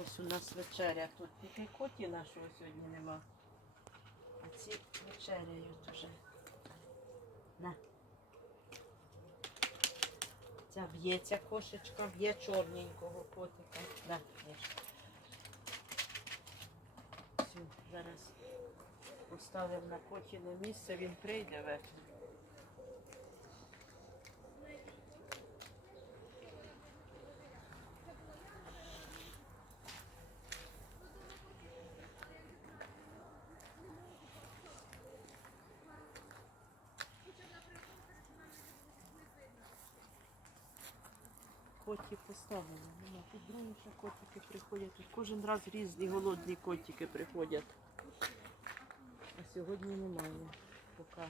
Ось у нас вечеря тут. Тільки коті нашого сьогодні нема. А ці вечеряють уже. На. Ця б'ється кошечка, б'є чорненького котика. На, їж. Все, зараз поставимо на котіне місце, він прийде ввечері. Коті поставили. Нема. Тут другі ще котики приходять. Кожен раз різні голодні котики приходять. А сьогодні немає. Поки